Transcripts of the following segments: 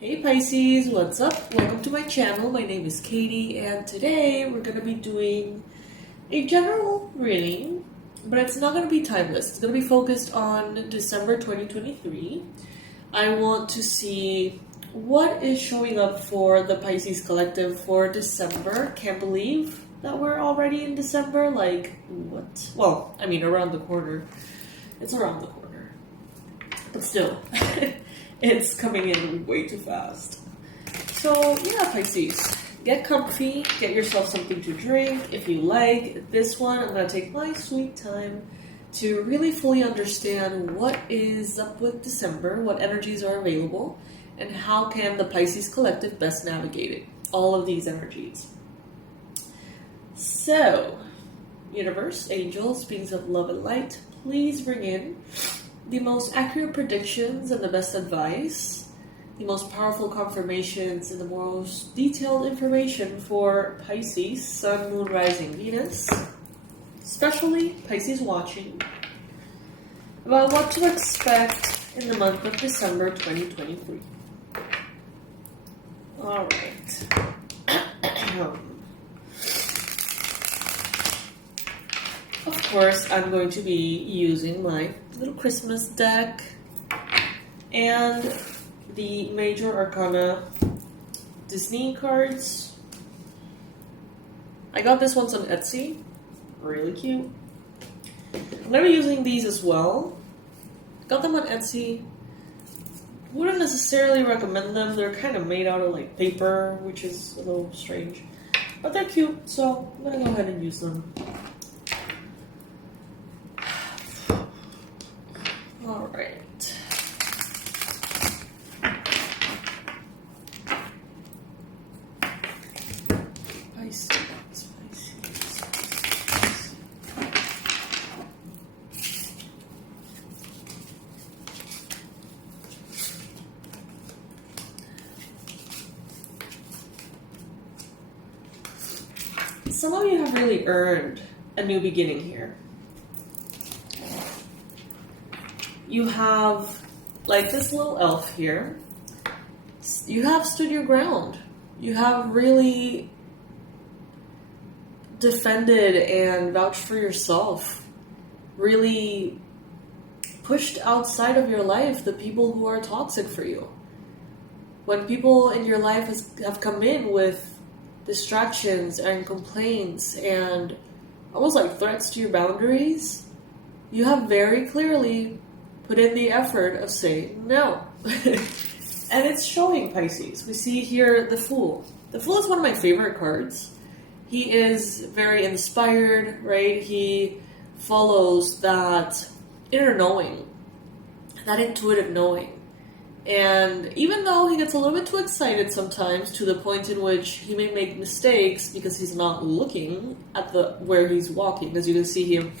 Hey Pisces, what's up? Welcome to my channel. My name is Katie, and today we're going to be doing a general reading, but it's not going to be timeless. It's going to be focused on December 2023. I want to see what is showing up for the Pisces collective for December. Can't believe that we're already in December. Like, what? Well, I mean, around the corner. It's around the corner. But still. It's coming in way too fast. So, yeah, Pisces, get comfy, get yourself something to drink if you like. This one, I'm going to take my sweet time to really fully understand what is up with December, what energies are available, and how can the Pisces collective best navigate it. All of these energies. So, universe, angels, beings of love and light, please bring in the most accurate predictions and the best advice, the most powerful confirmations and the most detailed information for Pisces, Sun, Moon, Rising, Venus, especially Pisces watching, about what to expect in the month of December 2023. Alright. Of course, I'm going to be using my little Christmas deck and the major arcana Disney cards. I got this one's on Etsy. Really cute. I'm going to be using these as well. Got them on Etsy. Wouldn't necessarily recommend them. They're kind of made out of like paper, which is a little strange. But they're cute, so I'm going to go ahead and use them. Alright. Pisces. Some of you have really earned a new beginning here. You have, like this little elf here, you have stood your ground. You have really defended and vouched for yourself. Really pushed outside of your life the people who are toxic for you. When people in your life have come in with distractions and complaints and almost like threats to your boundaries, you have very clearly put in the effort of saying no. And it's showing, Pisces. We see here the Fool. The Fool is one of my favorite cards. He is very inspired, right? He follows that inner knowing, that intuitive knowing. And even though he gets a little bit too excited sometimes to the point in which he may make mistakes because he's not looking at where he's walking. As you can see him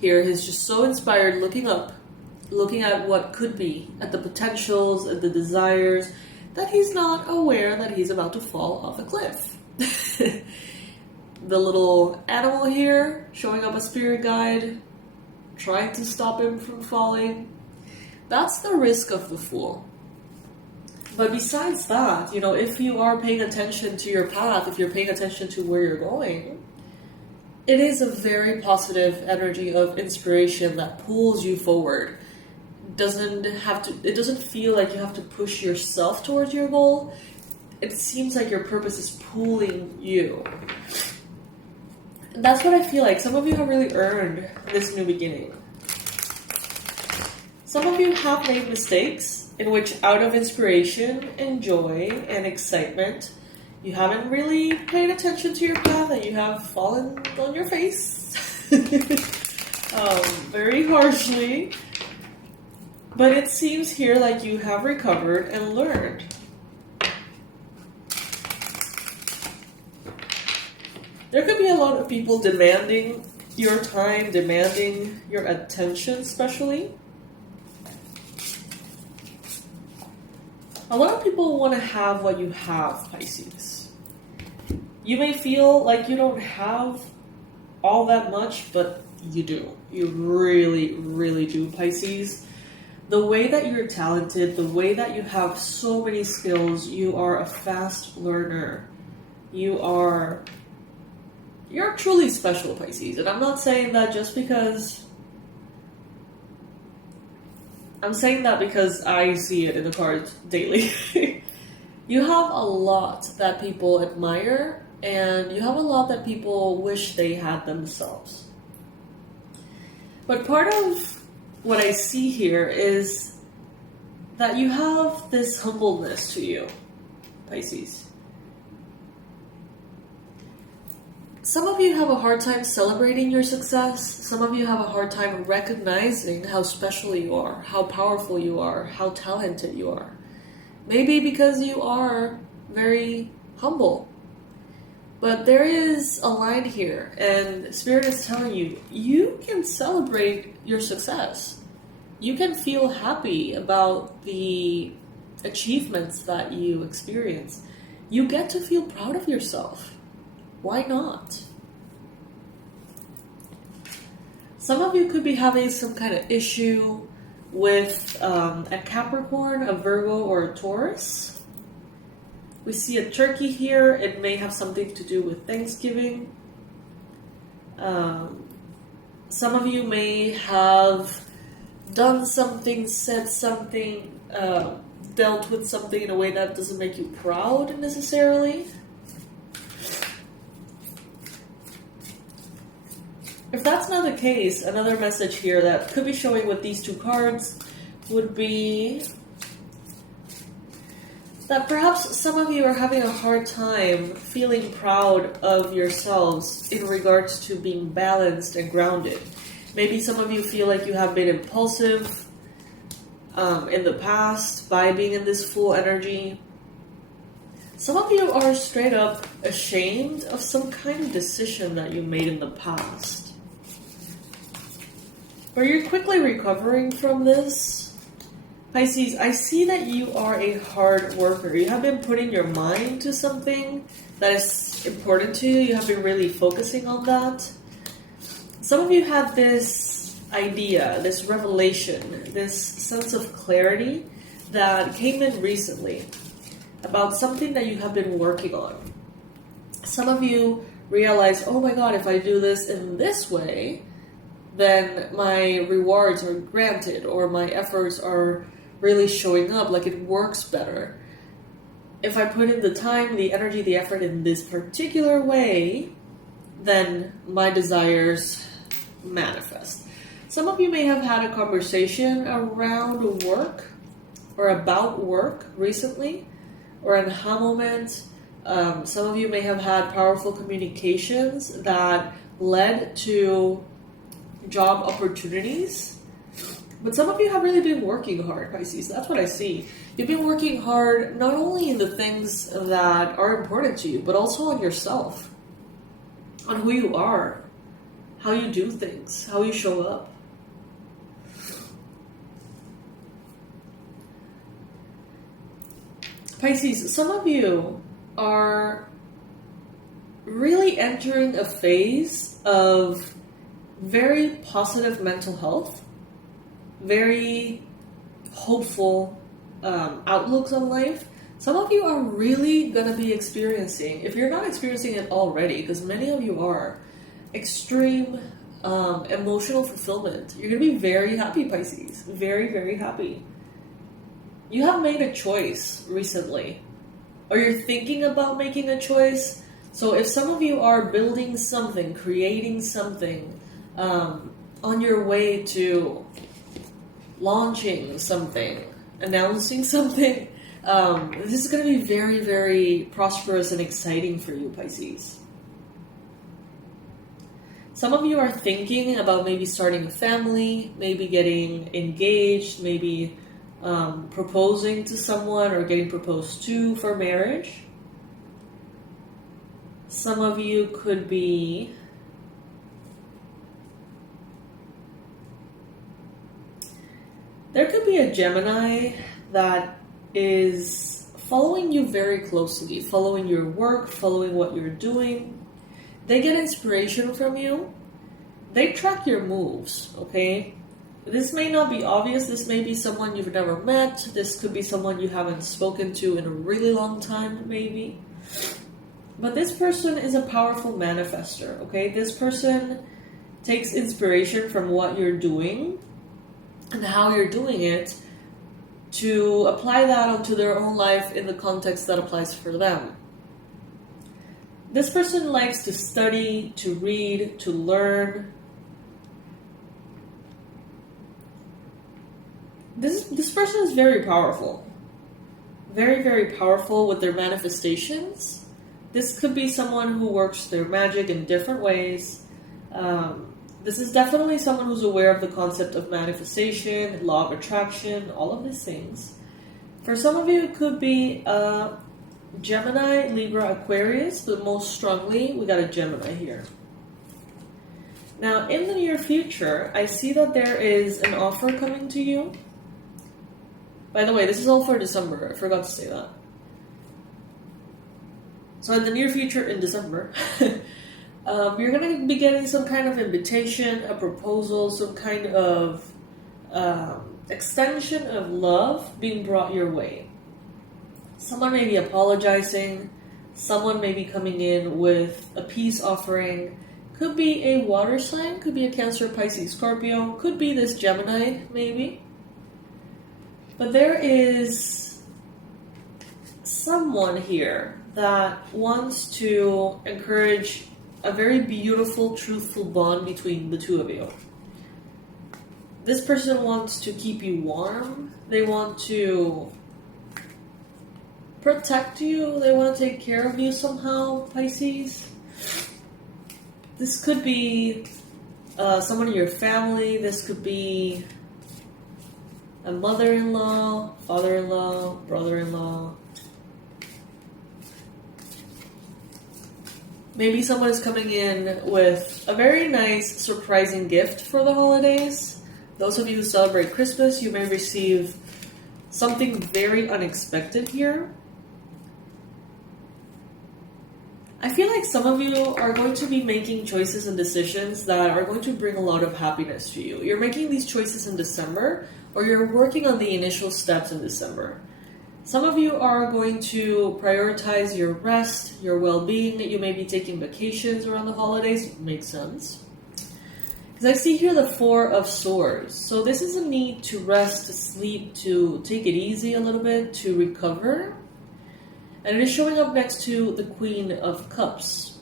here, he's just so inspired looking up, looking at what could be, at the potentials and the desires, that he's not aware that he's about to fall off a cliff. The little animal here, showing up a spirit guide, trying to stop him from falling. That's the risk of the Fool. But besides that, you know, if you are paying attention to your path, if you're paying attention to where you're going, it is a very positive energy of inspiration that pulls you forward. It doesn't feel like you have to push yourself towards your goal. It seems like your purpose is pulling you. And that's what I feel like. Some of you have really earned this new beginning. Some of you have made mistakes in which, out of inspiration and joy and excitement, you haven't really paid attention to your path and you have fallen on your face very harshly. But it seems here like you have recovered and learned. There could be a lot of people demanding your time, demanding your attention, especially. A lot of people want to have what you have, Pisces. You may feel like you don't have all that much, but you do. You really, really do, Pisces. The way that you're talented, the way that you have so many skills, you are a fast learner. You're truly special, Pisces. And I'm not saying that just because... I'm saying that because I see it in the cards daily. You have a lot that people admire, and you have a lot that people wish they had themselves. But part of what I see here is that you have this humbleness to you, Pisces. Some of you have a hard time celebrating your success. Some of you have a hard time recognizing how special you are, how powerful you are, how talented you are. Maybe because you are very humble. But there is a line here, and Spirit is telling you, you can celebrate your success. You can feel happy about the achievements that you experience. You get to feel proud of yourself. Why not? Some of you could be having some kind of issue with a Capricorn, a Virgo, or a Taurus. We see a turkey here. It may have something to do with Thanksgiving. Some of you may have done something, said something, dealt with something in a way that doesn't make you proud necessarily. If that's not the case, another message here that could be showing with these two cards would be that perhaps some of you are having a hard time feeling proud of yourselves in regards to being balanced and grounded. Maybe some of you feel like you have been impulsive in the past by being in this full energy. Some of you are straight up ashamed of some kind of decision that you made in the past. But you're quickly recovering from this. Pisces, I see that you are a hard worker. You have been putting your mind to something that is important to you. You have been really focusing on that. Some of you had this idea, this revelation, this sense of clarity that came in recently about something that you have been working on. Some of you realize, oh my God, if I do this in this way, then my rewards are granted, or my efforts are really showing up, like it works better. If I put in the time, the energy, the effort in this particular way, then my desires manifest. Some of you may have had a conversation around work or about work recently, or an aha moment. Some of you may have had powerful communications that led to job opportunities. But some of you have really been working hard, Pisces. That's what I see. You've been working hard not only in the things that are important to you, but also on yourself, on who you are, how you do things, how you show up. Pisces, some of you are really entering a phase of very positive mental health, very hopeful outlooks on life. Some of you are really going to be experiencing, if you're not experiencing it already, because many of you are, extreme emotional fulfillment. You're going to be very happy, Pisces. Very, very happy. You have made a choice recently, or you're thinking about making a choice. So if some of you are building something, creating something, on your way to launching something, announcing something, this is going to be very, very prosperous and exciting for you, Pisces. Some of you are thinking about maybe starting a family, maybe getting engaged, maybe proposing to someone or getting proposed to for marriage. Some of you could be there could be a Gemini that is following you very closely, following your work, following what you're doing. They get inspiration from you. They track your moves, okay? This may not be obvious. This may be someone you've never met. This could be someone you haven't spoken to in a really long time, maybe. But this person is a powerful manifester, okay? This person takes inspiration from what you're doing and how you're doing it to apply that onto their own life in the context that applies for them. This person likes to study, to read, to learn. This person is very powerful. Very, very powerful with their manifestations. This could be someone who works their magic in different ways. This is definitely someone who's aware of the concept of manifestation, law of attraction, all of these things. For some of you, it could be Gemini, Libra, Aquarius, but most strongly, we got a Gemini here. Now, in the near future, I see that there is an offer coming to you. By the way, this is all for December. I forgot to say that. So in the near future, in December, you're going to be getting some kind of invitation, a proposal, some kind of extension of love being brought your way. Someone may be apologizing. Someone may be coming in with a peace offering. Could be a water sign. Could be a Cancer, Pisces, Scorpio. Could be this Gemini, maybe. But there is someone here that wants to encourage a very beautiful, truthful bond between the two of you. This person wants to keep you warm. They want to protect you. They want to take care of you somehow, Pisces. This could be someone in your family. This could be a mother-in-law, father-in-law, brother-in-law. Maybe someone is coming in with a very nice, surprising gift for the holidays. Those of you who celebrate Christmas, you may receive something very unexpected here. I feel like some of you are going to be making choices and decisions that are going to bring a lot of happiness to you. You're making these choices in December, or you're working on the initial steps in December. Some of you are going to prioritize your rest, your well-being. You may be taking vacations around the holidays. It makes sense. Because I see here the Four of Swords. So this is a need to rest, to sleep, to take it easy a little bit, to recover. And it is showing up next to the Queen of Cups.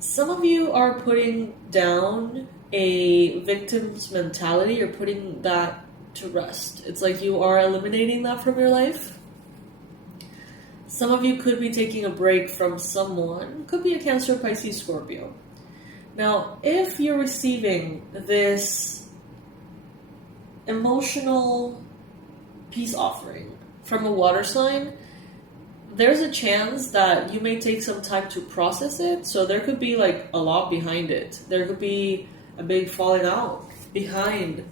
Some of you are putting down a victim's mentality. You're putting that to rest. It's like you are eliminating that from your life. Some of you could be taking a break from someone. Could be a Cancer, Pisces, Scorpio. Now, if you're receiving this emotional peace offering from a water sign, there's a chance that you may take some time to process it. So there could be like a lot behind it. There could be a big falling out behind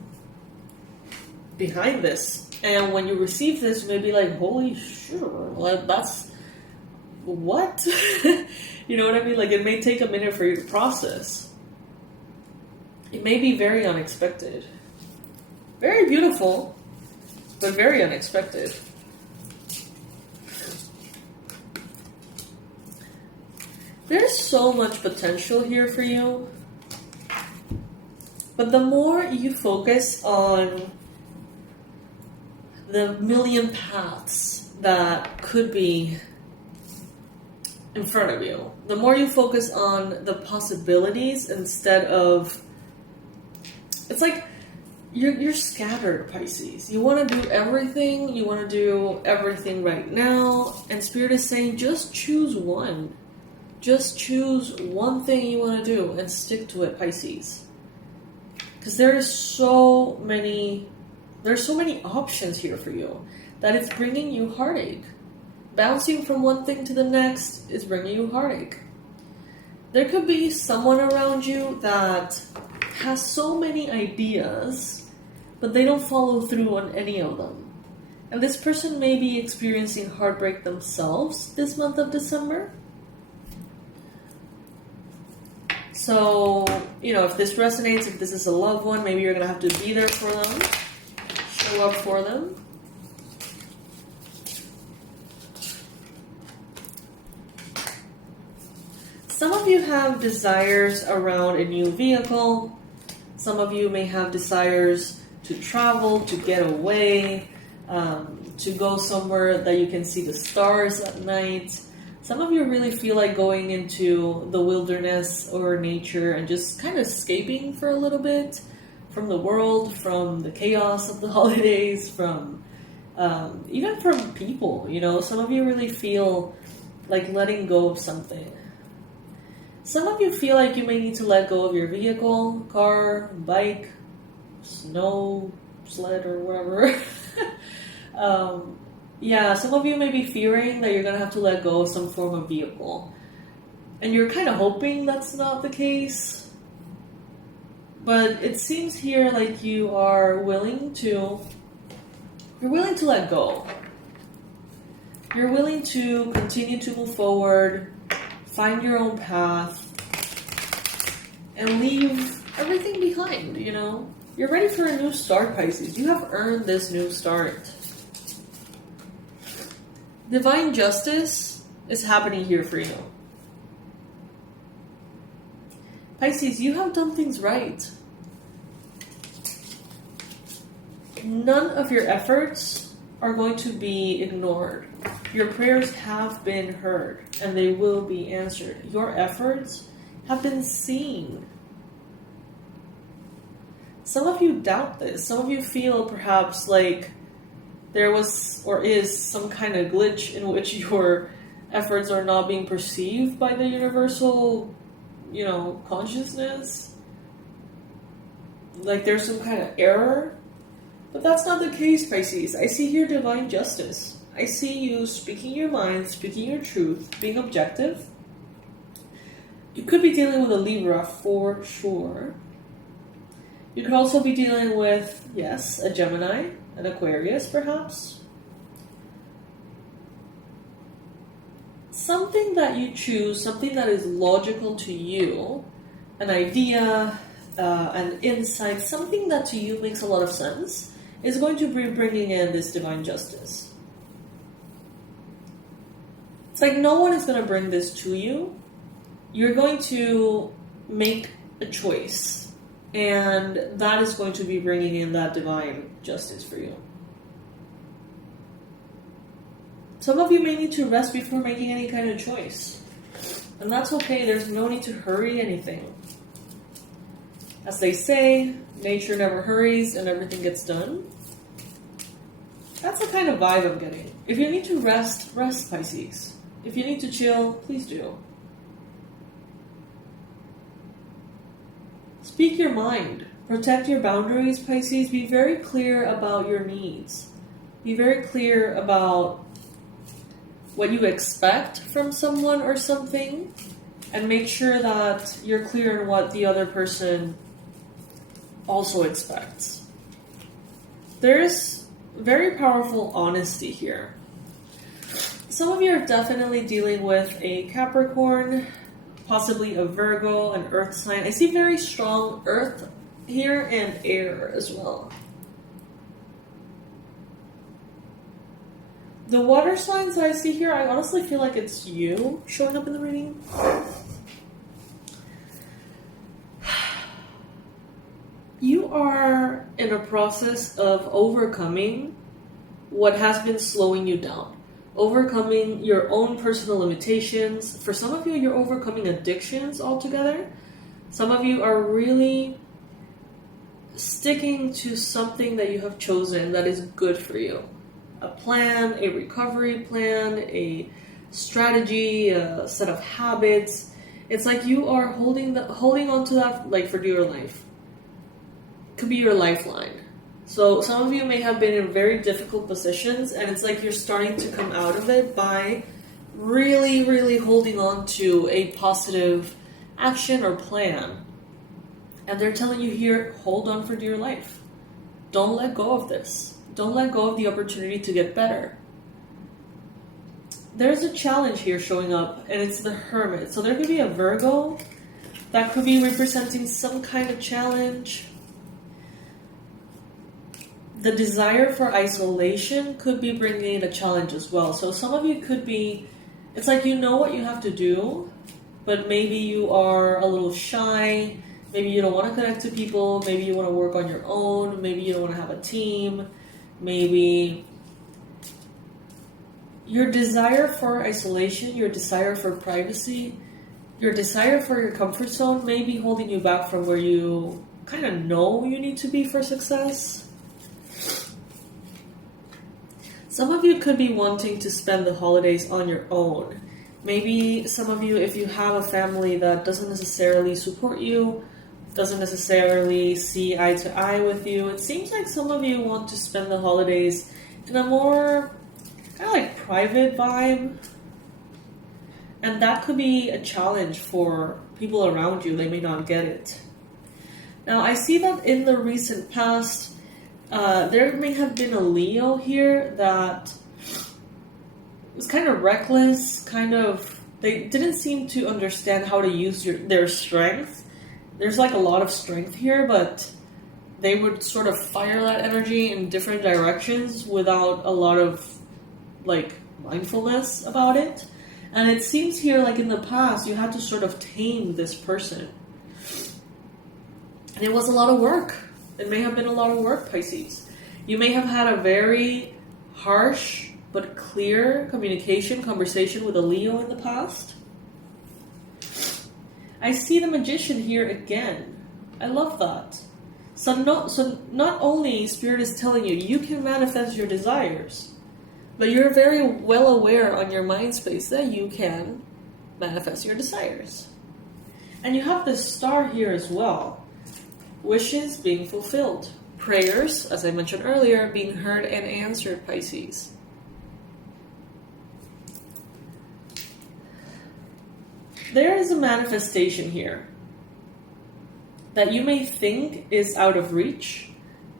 this. And when you receive this, you may be like, holy shit, that's what? You know what I mean? Like, it may take a minute for you to process. It may be very unexpected. Very beautiful, but very unexpected. There's so much potential here for you. But the more you focus on the million paths that could be in front of you, the more you focus on the possibilities instead of... It's like you're scattered, Pisces. You want to do everything. You want to do everything right now. And Spirit is saying, just choose one. Just choose one thing you want to do and stick to it, Pisces. Because there's so many options here for you that it's bringing you heartache. Bouncing from one thing to the next is bringing you heartache. There could be someone around you that has so many ideas, but they don't follow through on any of them. And this person may be experiencing heartbreak themselves this month of December. So, you know, if this resonates, if this is a loved one, maybe you're going to have to be there for them, show up for them. Some of you have desires around a new vehicle. Some of you may have desires to travel, to get away, to go somewhere that you can see the stars at night. Some of you really feel like going into the wilderness or nature and just kind of escaping for a little bit from the world, from the chaos of the holidays, from even from people, you know. Some of you really feel like letting go of something. Some of you feel like you may need to let go of your vehicle, car, bike, snow, sled, or whatever. Yeah, some of you may be fearing that you're going to have to let go of some form of vehicle. And you're kind of hoping that's not the case. But it seems here like you are willing to let go. You're willing to continue to move forward, find your own path, and leave everything behind, you know? You're ready for a new start, Pisces. You have earned this new start. Divine justice is happening here for you. Pisces, you have done things right. None of your efforts are going to be ignored. Your prayers have been heard, and they will be answered. Your efforts have been seen. Some of you doubt this. Some of you feel perhaps like there was or is some kind of glitch in which your efforts are not being perceived by the universal, you know, consciousness. Like there's some kind of error. But that's not the case, Pisces. I see here divine justice. I see you speaking your mind, speaking your truth, being objective. You could be dealing with a Libra for sure. You could also be dealing with, yes, a Gemini, an Aquarius perhaps. Something that you choose, something that is logical to you, an idea, an insight, something that to you makes a lot of sense, is going to be bringing in this divine justice. It's like no one is going to bring this to you. You're going to make a choice, and that is going to be bringing in that divine justice for you. Some of you may need to rest before making any kind of choice, and that's okay. There's no need to hurry anything. As they say, nature never hurries and everything gets done. That's the kind of vibe I'm getting. If you need to rest, rest, Pisces. If you need to chill, please do. Speak your mind. Protect your boundaries, Pisces. Be very clear about your needs. Be very clear about what you expect from someone or something. And make sure that you're clear on what the other person also expects. There's very powerful honesty here. Some of you are definitely dealing with a Capricorn, possibly a Virgo, an earth sign. I see very strong earth here and air as well. The water signs that I see here, I honestly feel like it's you showing up in the reading. You are in a process of overcoming what has been slowing you down. Overcoming your own personal limitations. For some of you, you're overcoming addictions altogether. Some of you are really sticking to something that you have chosen that is good for you. A plan, a recovery plan, a strategy, a set of habits. It's like you are holding on to that like for dear life. Could be your lifeline. So some of you may have been in very difficult positions, and it's like you're starting to come out of it by really, really holding on to a positive action or plan. And they're telling you here, hold on for dear life. Don't let go of this. Don't let go of the opportunity to get better. There's a challenge here showing up, and it's the Hermit. So there could be a Virgo That could be representing some kind of challenge. The desire for isolation could be bringing in a challenge as well. So some of you could be, it's like you know what you have to do, but maybe you are a little shy. Maybe you don't want to connect to people. Maybe you want to work on your own. Maybe you don't want to have a team. Maybe your desire for isolation, your desire for privacy, your desire for your comfort zone may be holding you back from where you kind of know you need to be for success. Some of you could be wanting to spend the holidays on your own. Maybe some of you, if you have a family that doesn't necessarily support you, doesn't necessarily see eye to eye with you, it seems like some of you want to spend the holidays in a more kind of like private vibe. And that could be a challenge for people around you. They may not get it. Now, I see that in the recent past, there may have been a Leo here that was kind of reckless, they didn't seem to understand how to use their strength. There's like a lot of strength here, but they would sort of fire that energy in different directions without a lot of like mindfulness about it. And it seems here like in the past you had to sort of tame this person. And it was a lot of work. It may have been a lot of work, Pisces. You may have had a very harsh but clear conversation with a Leo in the past. I see the Magician here again. I love that. So not only Spirit is telling you, you can manifest your desires, but you're very well aware on your mind space that you can manifest your desires. And you have this star here as well. Wishes being fulfilled. Prayers, as I mentioned earlier, being heard and answered, Pisces. There is a manifestation here that you may think is out of reach,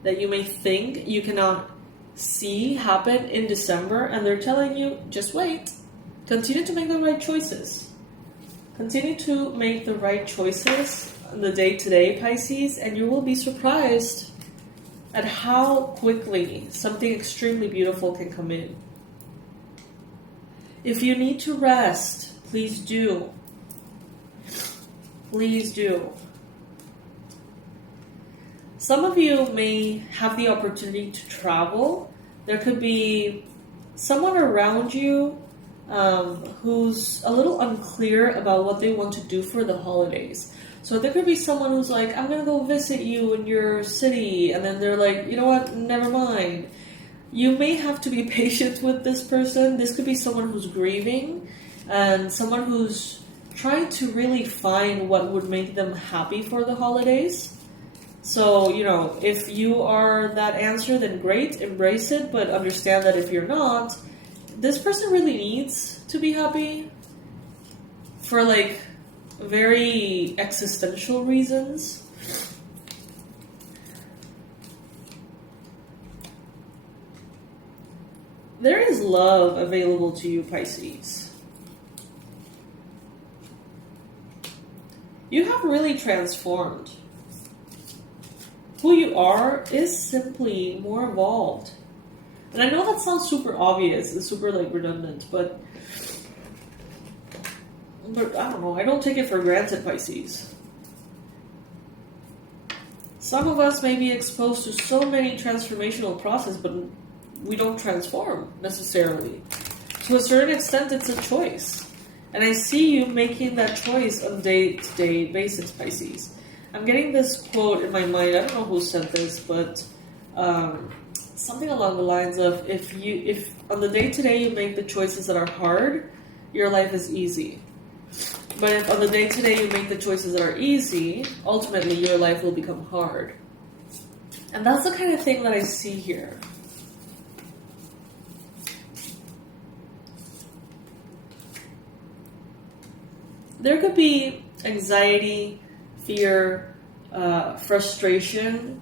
that you may think you cannot see happen in December, and they're telling you, just wait. Continue to make the right choices. Continue to make the right choices on the day-to-day, Pisces, and you will be surprised at how quickly something extremely beautiful can come in. If you need to rest, please do. Please do. Some of you may have the opportunity to travel. There could be someone around you who's a little unclear about what they want to do for the holidays. So there could be someone who's like, I'm going to go visit you in your city. And then they're like, you know what? Never mind. You may have to be patient with this person. This could be someone who's grieving and someone who's trying to really find what would make them happy for the holidays. So, if you are that answer, then great, embrace it, but understand that if you're not, this person really needs to be happy for like very existential reasons. There is love available to you, Pisces. You have really transformed. Who you are is simply more evolved. And I know that sounds super obvious and super redundant, but I don't know, I don't take it for granted, Pisces. Some of us may be exposed to so many transformational processes, but we don't transform necessarily. To a certain extent, it's a choice. And I see you making that choice on a day-to-day basis, Pisces. I'm getting this quote in my mind. I don't know who said this, but something along the lines of, if on the day-to-day you make the choices that are hard, your life is easy. But if on the day-to-day you make the choices that are easy, ultimately your life will become hard. And that's the kind of thing that I see here. There could be anxiety, fear, frustration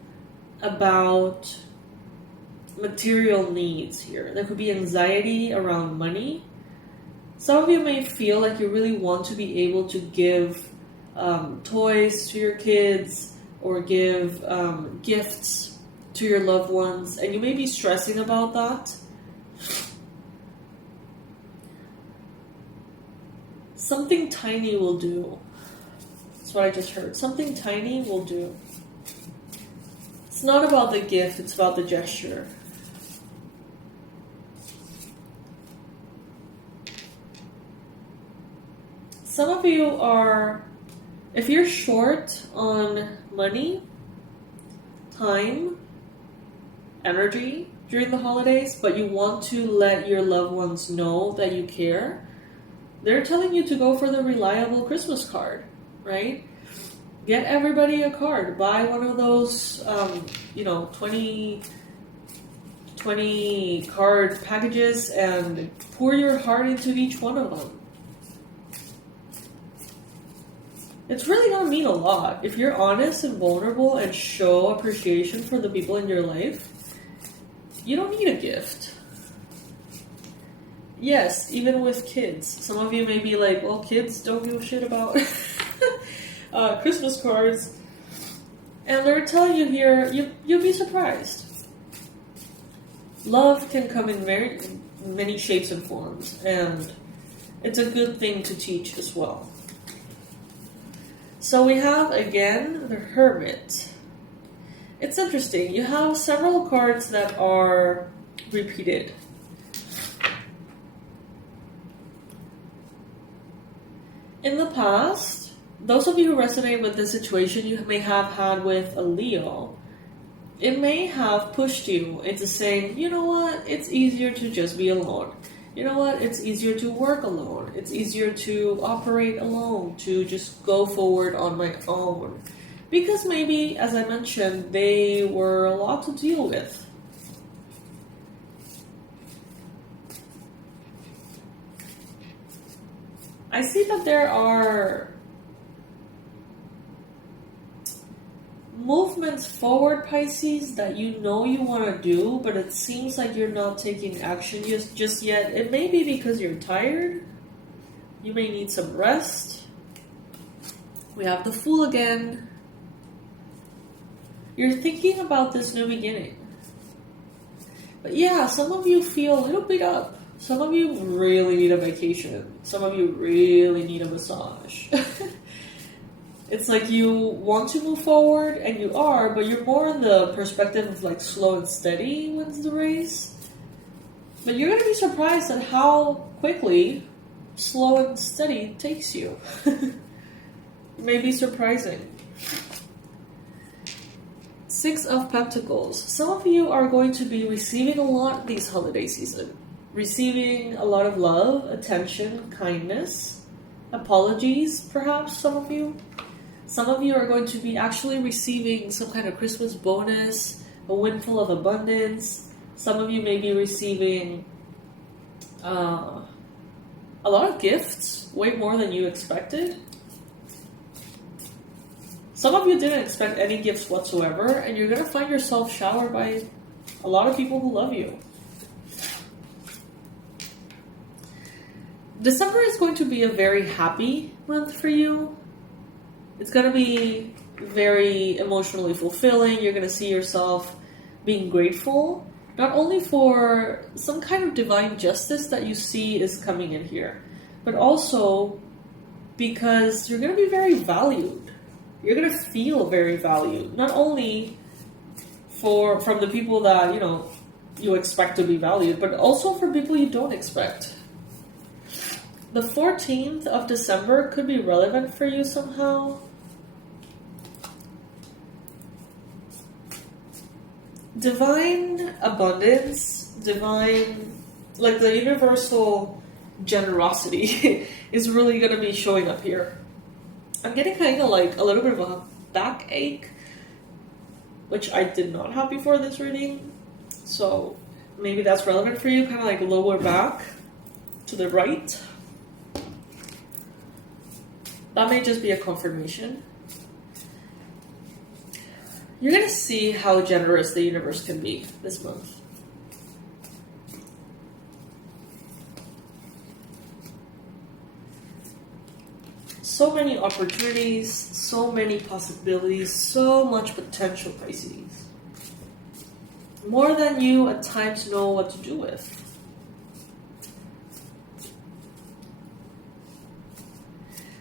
about material needs here. There could be anxiety around money. Some of you may feel like you really want to be able to give toys to your kids or give gifts to your loved ones, and you may be stressing about that. Something tiny will do. That's what I just heard. Something tiny will do. It's not about the gift, it's about the gesture. Some of you are, if you're short on money, time, energy during the holidays, but you want to let your loved ones know that you care, they're telling you to go for the reliable Christmas card, right? Get everybody a card. Buy one of those, 20 card packages and pour your heart into each one of them. It's really going to mean a lot. If you're honest and vulnerable and show appreciation for the people in your life, you don't need a gift. Yes, even with kids. Some of you may be like, well, kids don't give a shit about Christmas cards. And they're telling you here, you'll be surprised. Love can come in many shapes and forms, and it's a good thing to teach as well. So we have, again, the Hermit. It's interesting. You have several cards that are repeated. In the past, those of you who resonate with this situation you may have had with a Leo, it may have pushed you into saying, you know what, it's easier to just be alone. You know what, it's easier to work alone. It's easier to operate alone, to just go forward on my own. Because maybe, as I mentioned, they were a lot to deal with. I see that there are movements forward, Pisces, that you know you want to do, but it seems like you're not taking action just yet. It may be because you're tired. You may need some rest. We have the Fool again. You're thinking about this new beginning. But yeah, some of you feel a little beat up. Some of you really need a vacation. Some of you really need a massage. It's like you want to move forward, and you are, but you're more in the perspective of like slow and steady wins the race. But you're going to be surprised at how quickly slow and steady takes you. It may be surprising. Six of Pentacles. Some of you are going to be receiving a lot this holiday season. Receiving a lot of love, attention, kindness, apologies, perhaps, some of you. Some of you are going to be actually receiving some kind of Christmas bonus, a windfall of abundance. Some of you may be receiving a lot of gifts, way more than you expected. Some of you didn't expect any gifts whatsoever, and you're going to find yourself showered by a lot of people who love you. December is going to be a very happy month for you. It's going to be very emotionally fulfilling. You're going to see yourself being grateful, not only for some kind of divine justice that you see is coming in here, but also because you're going to be very valued. You're going to feel very valued, not only from the people that, you expect to be valued, but also for people you don't expect. The 14th of December could be relevant for you somehow. Divine abundance, like the universal generosity is really going to be showing up here. I'm getting kind of like a little bit of a backache, which I did not have before this reading. So maybe that's relevant for you, kind of like lower back to the right. That may just be a confirmation. You're going to see how generous the universe can be this month. So many opportunities, so many possibilities, so much potential, Pisces. More than you at times know what to do with.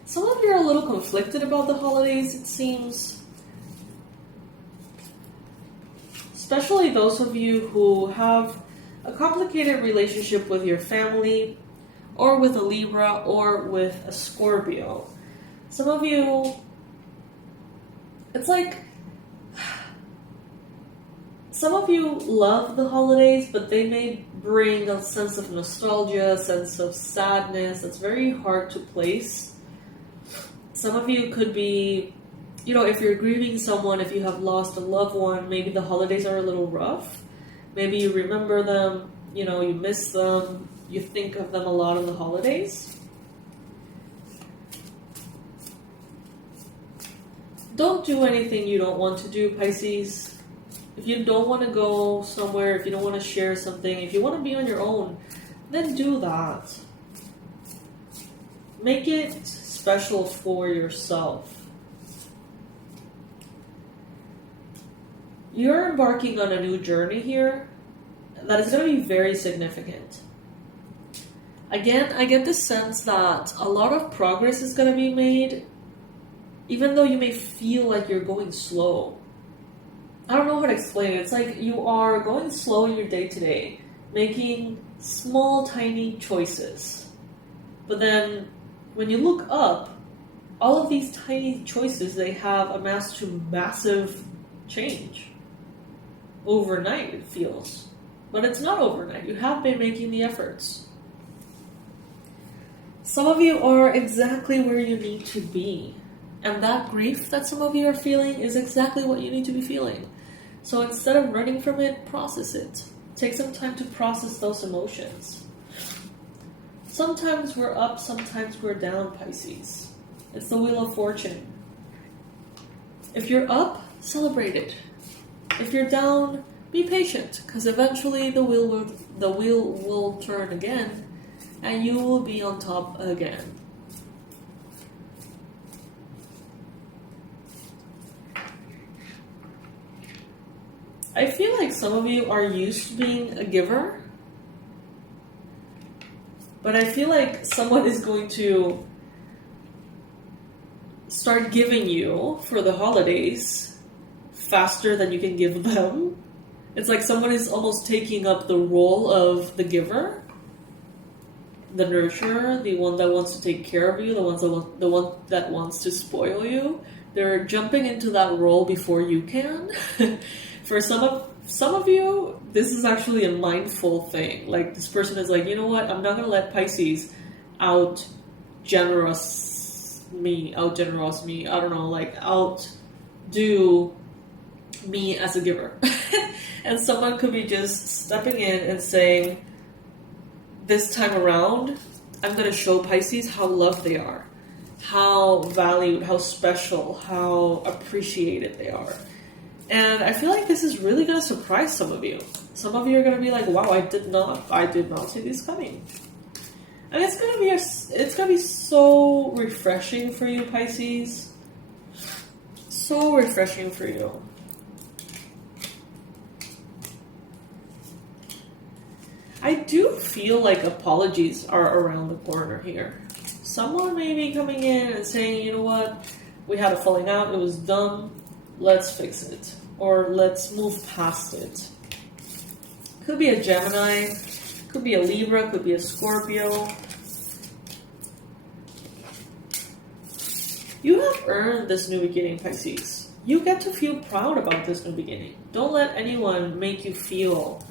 Some of you are a little conflicted about the holidays, it seems. Especially those of you who have a complicated relationship with your family, or with a Libra, or with a Scorpio. Some of you, it's like, some of you love the holidays, but they may bring a sense of nostalgia, a sense of sadness that's very hard to place. Some of you could be, you know, if you're grieving someone, if you have lost a loved one, maybe the holidays are a little rough. Maybe you remember them, you know, you miss them, you think of them a lot on the holidays. Don't do anything you don't want to do, Pisces. If you don't want to go somewhere, if you don't want to share something, if you want to be on your own, then do that. Make it special for yourself. You're embarking on a new journey here that is going to be very significant. Again, I get the sense that a lot of progress is going to be made, even though you may feel like you're going slow. I don't know how to explain it. It's like you are going slow in your day-to-day, making small, tiny choices. But then, when you look up, all of these tiny choices, they have amassed to massive change. Overnight, it feels. But it's not overnight. You have been making the efforts. Some of you are exactly where you need to be. And that grief that some of you are feeling is exactly what you need to be feeling. So instead of running from it, process it. Take some time to process those emotions. Sometimes we're up, sometimes we're down, Pisces. It's the Wheel of Fortune. If you're up, celebrate it. If you're down, be patient, because eventually the wheel will turn again, and you will be on top again. I feel like some of you are used to being a giver, but I feel like someone is going to start giving you for the holidays faster than you can give them. It's like someone is almost taking up the role of the giver, the nurturer, the one that wants to take care of you, the one that wants to spoil you. They're jumping into that role before you can. For some of you, this is actually a mindful thing. Like, this person is like, you know what? I'm not going to let Pisces out-generous me. I don't know, like, outdo me as a giver. And someone could be just stepping in and saying, this time around, I'm going to show Pisces how loved they are, how valued, how special, how appreciated they are. And I feel like this is really going to surprise some of you. Some of you are going to be like, wow, I did not see this coming. And it's going to be so refreshing for you, Pisces. So refreshing for you. I do feel like apologies are around the corner here. Someone may be coming in and saying, you know what, we had a falling out, it was dumb, let's fix it. Or let's move past it. Could be a Gemini, could be a Libra, could be a Scorpio. You have earned this new beginning, Pisces. You get to feel proud about this new beginning. Don't let anyone make you feel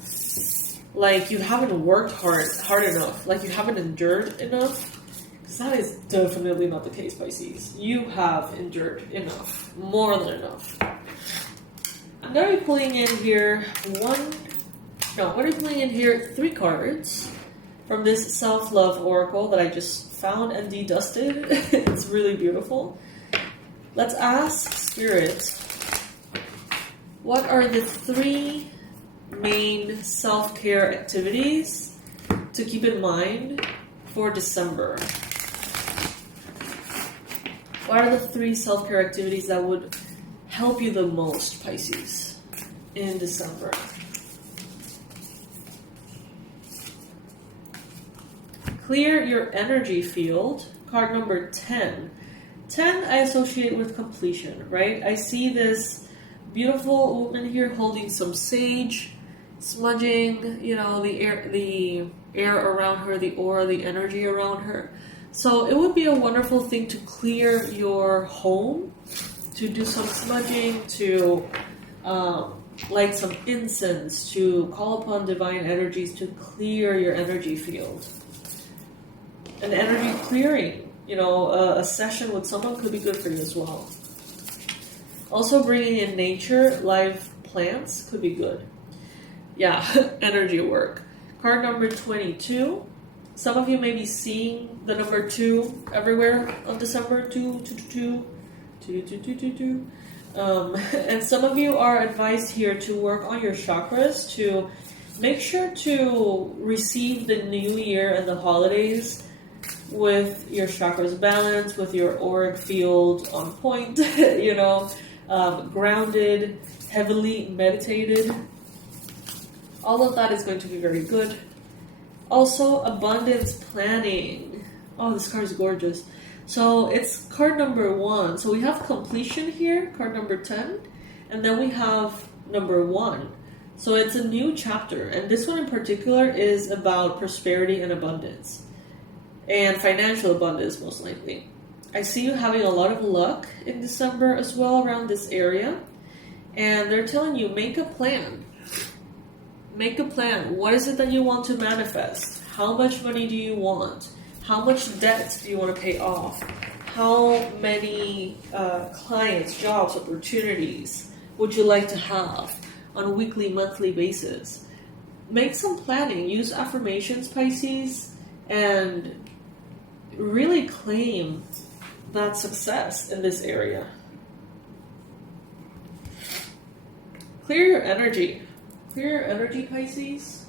like you haven't worked hard enough, like you haven't endured enough. Because that is definitely not the case, Pisces. You have endured enough, more than enough. I'm going to be pulling in here three cards from this self-love oracle that I just found and de-dusted. It's really beautiful. Let's ask Spirit, what are the three main self-care activities to keep in mind for December? What are the 3 self-care activities that would help you the most, Pisces, in December? Clear your energy field. Card number 10. 10 I associate with completion, right? I see this beautiful woman here holding some sage, smudging, you know, the air around her, the aura, the energy around her. So it would be a wonderful thing to clear your home, to do some smudging, to light some incense, to call upon divine energies to clear your energy field. An energy clearing, you know, a session with someone could be good for you as well. Also bringing in nature, live plants could be good. Yeah, energy work. Card number 22. Some of you may be seeing the number 2 everywhere on December. 2, 2, 2, 2, 2, 2, 2, 2. And some of you are advised here to work on your chakras, to make sure to receive the new year and the holidays with your chakras balanced, with your auric field on point, you know, grounded, heavily meditated. All of that is going to be very good. Also, abundance planning. Oh, this card is gorgeous. So it's card number 1. So we have completion here, card number 10, and then we have number 1. So it's a new chapter, and this one in particular is about prosperity and abundance. And financial abundance, most likely. I see you having a lot of luck in December as well around this area. And they're telling you, make a plan. Make a plan. What is it that you want to manifest? How much money do you want? How much debt do you want to pay off? How many clients, jobs, opportunities would you like to have on a weekly, monthly basis? Make some planning. Use affirmations, Pisces, and really claim that success in this area. Clear your energy. Clear your energy, Pisces.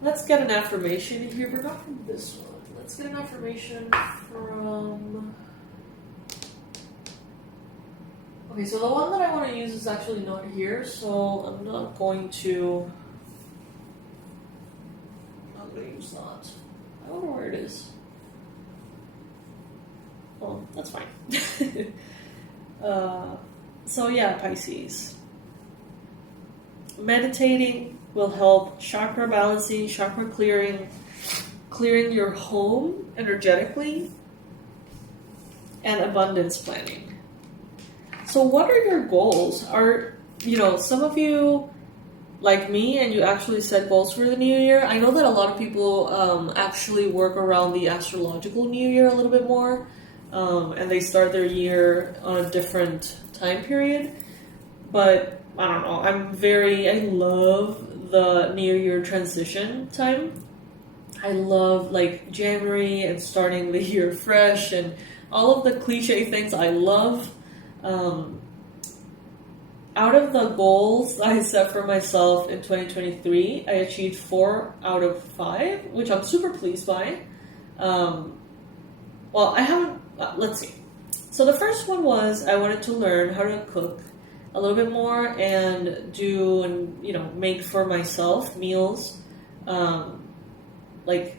Let's get an affirmation here, but not from this one. Let's get an affirmation from... Okay, so the one that I want to use is actually not here, so I'm not going to use that. I don't know where it is. Oh, that's fine. So yeah, Pisces. Meditating will help chakra balancing, chakra clearing, clearing your home energetically, and abundance planning. So what are your goals? Are, you know, some of you like me and you actually set goals for the new year. I know that a lot of people actually work around the astrological new year a little bit more, and they start their year on a different time period. But I don't know, I love the new year transition time. I love like January and starting the year fresh and all of the cliche things I love. Out of the goals I set for myself in 2023, I achieved 4 out of 5, which I'm super pleased by. Well, I haven't, let's see. So the first one was I wanted to learn how to cook a little bit more and do, and you know, make for myself meals, like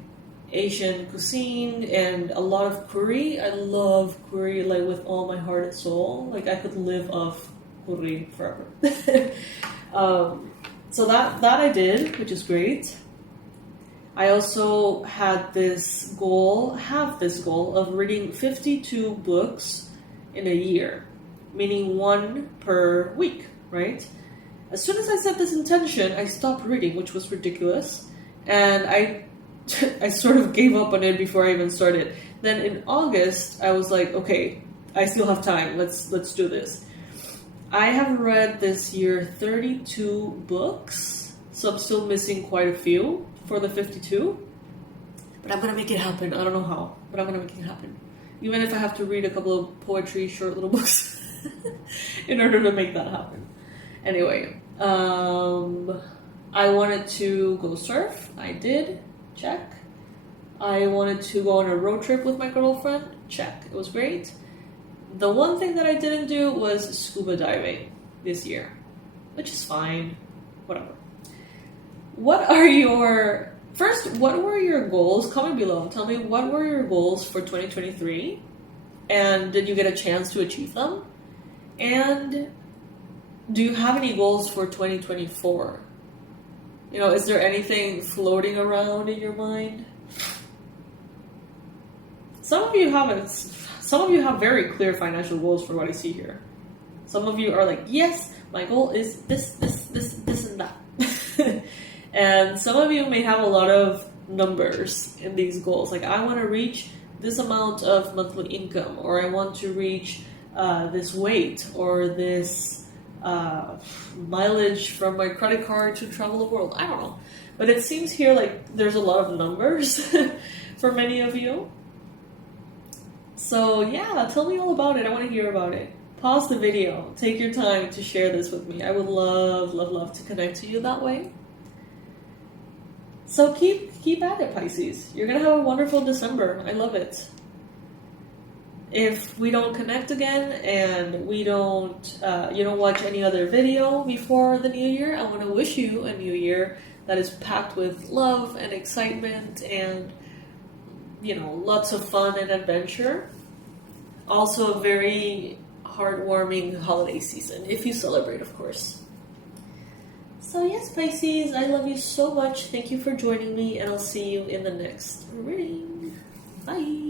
Asian cuisine and a lot of curry. I love curry, like with all my heart and soul. Like I could live off curry forever. So that I did, which is great. I also have this goal of reading 52 books in a year, meaning 1 per week, right? As soon as I set this intention, I stopped reading, which was ridiculous, and I sort of gave up on it before I even started. Then in August, I was like, okay, I still have time. Let's do this. I have read this year 32 books, so I'm still missing quite a few for the 52. But I'm gonna make it happen. I don't know how, but I'm gonna make it happen. Even if I have to read a couple of poetry, short little books in order to make that happen. Anyway, I wanted to go surf. I did. Check. I wanted to go on a road trip with my girlfriend. Check. It was great. The one thing that I didn't do was scuba diving this year, which is fine. Whatever. What were your goals? Comment below. Tell me, what were your goals for 2023? And did you get a chance to achieve them? And do you have any goals for 2024? You know, is there anything floating around in your mind? Some of you haven't. Some of you have very clear financial goals for what I see here. Some of you are like, yes, my goal is this, and that. And some of you may have a lot of numbers in these goals. Like, I want to reach this amount of monthly income, or I want to reach this weight, or this mileage from my credit card to travel the world. I don't know. But it seems here like there's a lot of numbers for many of you. So yeah, tell me all about it. I want to hear about it. Pause the video. Take your time to share this with me. I would love to connect to you that way. So keep at it, Pisces. You're going to have a wonderful December. I love it. If we don't connect again and we don't, you don't watch any other video before the new year, I want to wish you a new year that is packed with love and excitement and, you know, lots of fun and adventure. Also a very heartwarming holiday season, if you celebrate, of course. So yes, Pisces, I love you so much. Thank you for joining me, and I'll see you in the next reading. Bye!